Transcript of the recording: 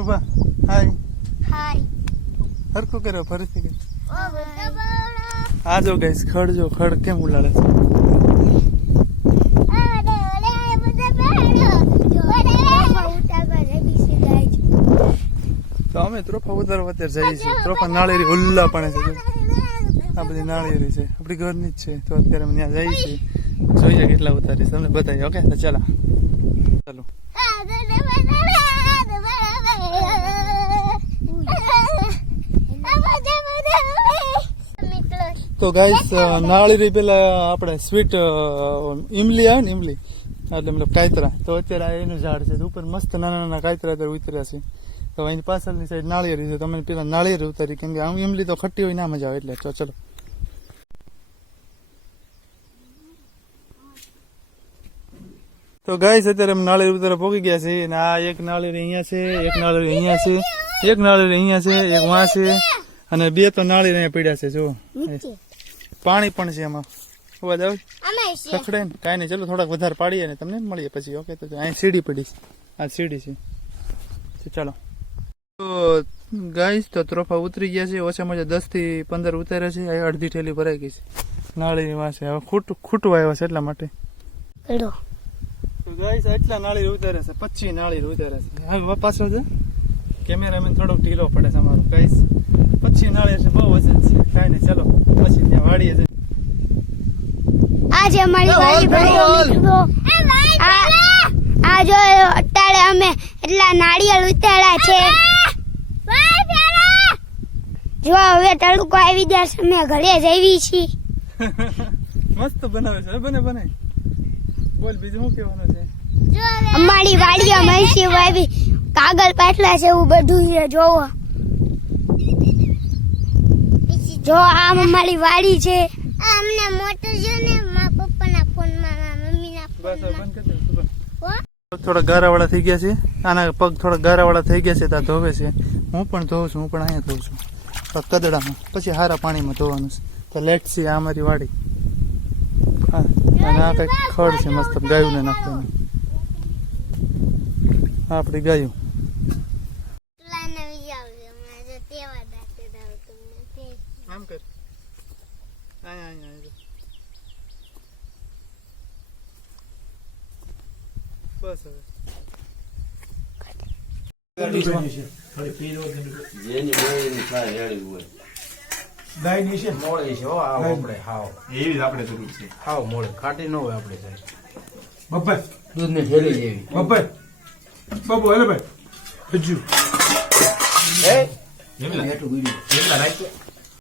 શુભા હાય હાય હરખું કર્યો ફરીથી કે આ જો ગાઈસ ખડ જો ખડ કેમ ઉલાળે છે તો અમે ત્રોફા ઉતારવા અત્યારે જઈએ છીએ ત્રોફા નાળિયેરી હુલ્લા પણ છે આ બધી નાળિયેરી છે આપણી ઘરની જ છે તો અત્યારે અમે ત્યાં જઈએ છીએ જોઈએ કેટલા ઉતારીશ તમને બતાવીએ ઓકે તો ચાલો ચાલો તો ગાઈસ નાળિયેરી પેલા આપણે સ્વીટ ઈમલી આવે ને ઈમલી એટલે મતલબ કાયતરા તો અત્યારે એનું ઝાડ છે ઉપર મસ્ત નાના નાના કાયતરા અત્યારે ઉતર્યા છે તો એની પાછળની સાઈડ નાળિયેરી છે તમે પેલા નાળિયેરી ઉતારી કેમ કે આમ ઈમલી તો ખટ્ટી હોય ના મજા આવે એટલે તો ચલો તો ગાઈસ અત્યારે અમે નાળિયેરી ઉતારે પહોંચી ગયા છે અને આ એક નાળિયેરી અહીંયા છે એક નાળિયેરી અહીંયા છે એક નાળિયેરી અહીંયા છે એક વાં છે અને બે તો નાળિયેરી અહીંયા પડ્યા છે જો પાણી પણ છે એમાં અવાજ આવે ખખડે ને કાંઈ નહીં ચલો થોડાક વધારે પાડીએ ને તમને મળીએ પછી ઓકે તો અહીં સીડી પડી છે આ સીડી છે ચાલો તો ગાઈસ તો ત્રોફા ઉતરી ગયા છે ઓછામાં ઓછા 10 થી 15 ઉતાર્યા છે આ અડધી ઠેલી ભરાઈ ગઈ છે નાળિયેરી વાંસે હવે ખૂટવા આવ્યા છે એટલા માટે તો ગાઈસ એટલા નાળિયેરી ઉતારે છે 25 નાળિયેરી ઉતારે છે હવે પાછો છે કેમેરામેન થોડોક ઢીલો પડે છે અમારો ગાઈસ 25 નાળિયેર છે બહુ વજન છે કાંઈ નહીં ચલો પછી ત્યાં વાડીએ છે આજે અમારી વાડી ભરેલો મિત્રો આ જો અત્યારે અમે એટલા નાળિયેર ઉતાર્યા છે જો હવે તડકો આવી જશે અમે ઘરે જઈએ છીએ મસ્ત બનાવે છે બને બોલ બીજું શું કહેવાનું છે અમારી વાડીમાં મરચી વાવી કાગળ પાટલા છે એવું બધું છે જોવો જો આમ અમારી વાડી છે અમને મોટર છે ને મારા પપ્પાના ફોનમાં મમ્મીના ફોનમાં થોડા ગારાવાળા થઈ ગયા છે આના પગ થોડા ગારાવાળા થઈ ગયા છે ત્યાં ધોવે છે હું પણ ધોઉં છું હું પણ અહીંયા ધોઉં છું કદડામાં પછી હારા પાણીમાં ધોવાનું છે તો લેટ સી આ અમારી વાડી હા અને આ કંઈક ખડ છે મસ્ત ગાયુંને નાખવાનું આપણી ગાયું આમ કર બસ ગાય ની છે મોડે છે હો આપણે હાવ એવી જ આપણે જરૂર છે હાવ મોડે ખાટી ન હોય આપણે સાહેબ બબ્બર દૂધ ની થેલી જેવી બબ્બર બાબુ હેલો ભાઈ હજુ હે એમલા એટલું ગયું એમલા રાખ્યો